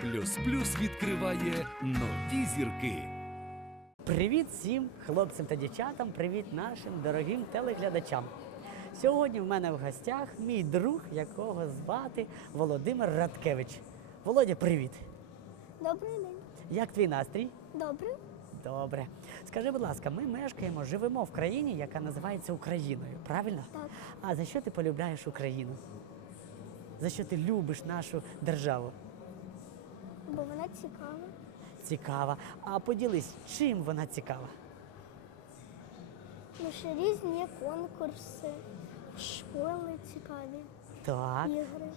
Плюс плюс відкриває нові зірки. Привіт всім хлопцям та дівчатам, привіт нашим дорогим телеглядачам. Сьогодні в мене в гостях мій друг, якого звати Володимир Радкевич. Володя, привіт! Добрий день. Як твій настрій? Добре. Добре. Скажи, будь ласка, ми мешкаємо, живемо в країні, яка називається Україною, правильно? Так. А за що ти полюбляєш Україну? За що ти любиш нашу державу? Бо вона цікава. Цікава. А поділись, чим вона цікава? Ну, ще різні конкурси, школи цікаві, Так. ігри.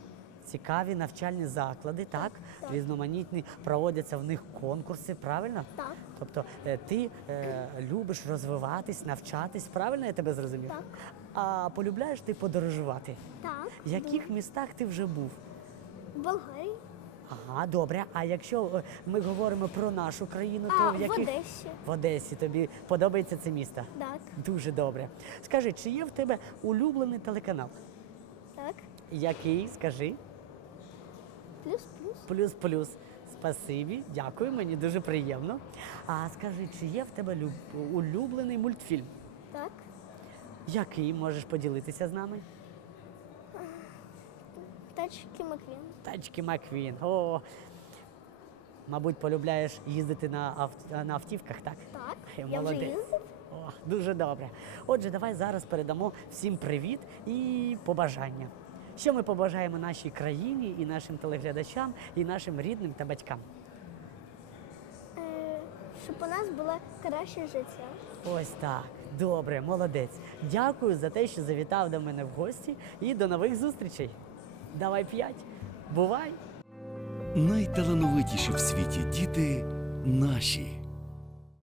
Цікаві навчальні заклади, так? Так. Різноманітні проводяться в них конкурси, правильно? Так. Тобто е, ти е, любиш розвиватись, навчатись, правильно я тебе зрозумів? Так. А полюбляєш ти подорожувати? Так. В яких містах ти вже був? В Болгарії. Ага, добре. А якщо е, ми говоримо про нашу країну, то А, в в яких Одесі. в Одесі тобі подобається це місто? Так. Дуже добре. Скажи, чи є в тебе улюблений телеканал? Так. Який? Скажи. Плюс-плюс. Плюс-плюс. Спасибі, дякую, мені дуже приємно. А скажи, чи є в тебе люб- улюблений мультфільм? Так. Який можеш поділитися з нами? Тачки Маквін. Тачки Маквін. О, мабуть, полюбляєш їздити на, ав- на автівках, так? Так. Я вже молодець. їздив. О, дуже добре. Отже, давай зараз передамо всім привіт і побажання. Що ми побажаємо нашій країні і нашим телеглядачам, і нашим рідним та батькам? Е, щоб у нас було краще життя. Ось так. Добре, молодець. Дякую за те, що завітав до мене в гості і до нових зустрічей. Давай п'ять. Бувай! Найталановитіші в світі діти наші.